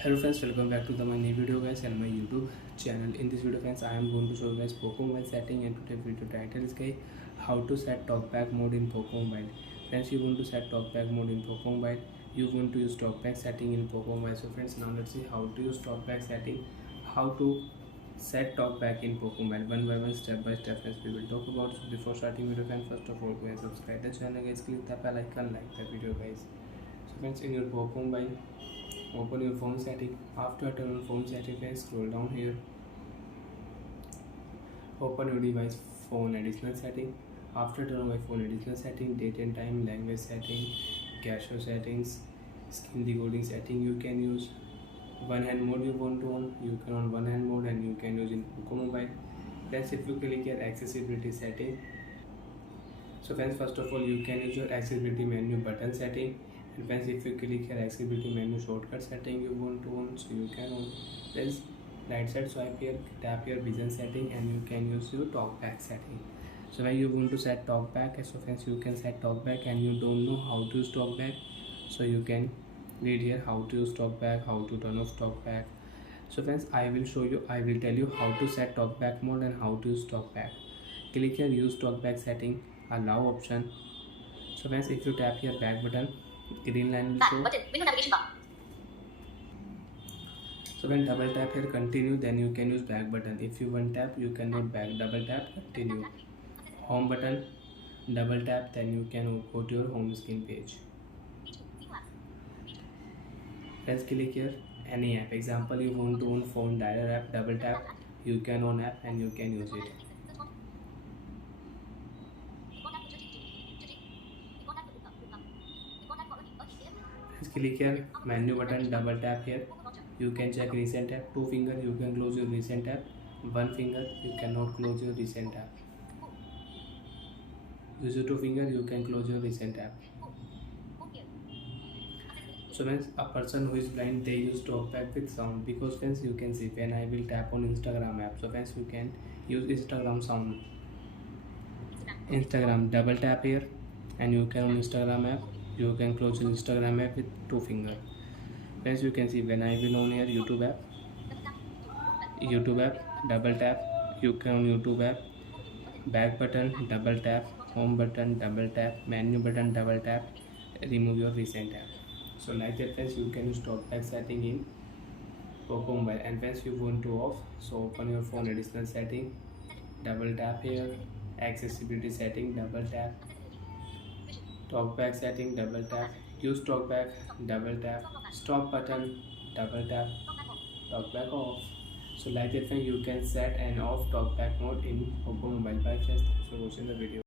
Hello friends, welcome back to my new video guys and my YouTube channel. In this video friends, I am going to show you guys Poco Mobile setting, and today's video title is guys how to set talkback mode in Poco Mobile. Friends, you want to set talkback mode in Poco Mobile, you want to use talkback setting in Poco Mobile. So friends, now let's see how to use talkback setting, how to set talkback in Poco Mobile one by one, step by step. Friends, we will talk about. So before starting video friends, first of all go and subscribe the channel guys, click the bell icon, like the video guys. So friends, in your Poco Mobile, open your phone setting. After turn on phone setting, guys, scroll down here, open your device phone additional setting. After turn on my phone additional setting, date and time, language setting, cache settings, screen decoding setting. You can use one hand mode. You want to on, you can on one hand mode, and you can use in Poco Mobile. Friends, if you click here accessibility setting, so friends, first of all you can use your accessibility menu button setting. And friends, if you click here accessibility menu shortcut setting, you want to on, so you can on. Friends, right side swipe here, tap your vision setting, and you can use your talkback setting. So when you want to set talkback, so friends, you can set talkback and you don't know how to use talkback, so you can read here how to use talkback, how to turn off talkback. So friends, I will show you, I will tell you how to set talkback mode and how to use talkback. Click here use talkback setting, allow option. So friends, if you tap here back button, green line will show. Window navigation bar. So when double tap here continue, then you can use back button. If you one tap, you cannot back. Double tap continue. Home button, double tap, then you can go to your home screen page. Let's click here any app. Example, you want to on phone dialer app, double tap, you can on app and you can use it. Let's click here menu button, double tap here, you can check recent app. Two finger you can close your recent app, one finger you cannot close your recent app. Use your two finger, you can close your recent app. So when a person who is blind, they use talkback with sound, because friends you can see when I will tap on Instagram app, so friends you can use Instagram sound. Instagram, double tap here and you can on Instagram app, you can close your Instagram app with two finger. Friends, you can see when I will on here YouTube app, double tap, you can on YouTube app, back button double tap, home button double tap, menu button double tap, remove your recent app. So like that friends, you can use talkback setting in Poco Mobile. And friends, you want to off, so open your phone additional setting, double tap here, accessibility setting, double tap, talkback setting, double tap, use talkback, double tap, stop button, double tap, talkback off. So like that friends, you can set and off talkback mode in Poco Mobile. Bye friends, thanks for watching the video.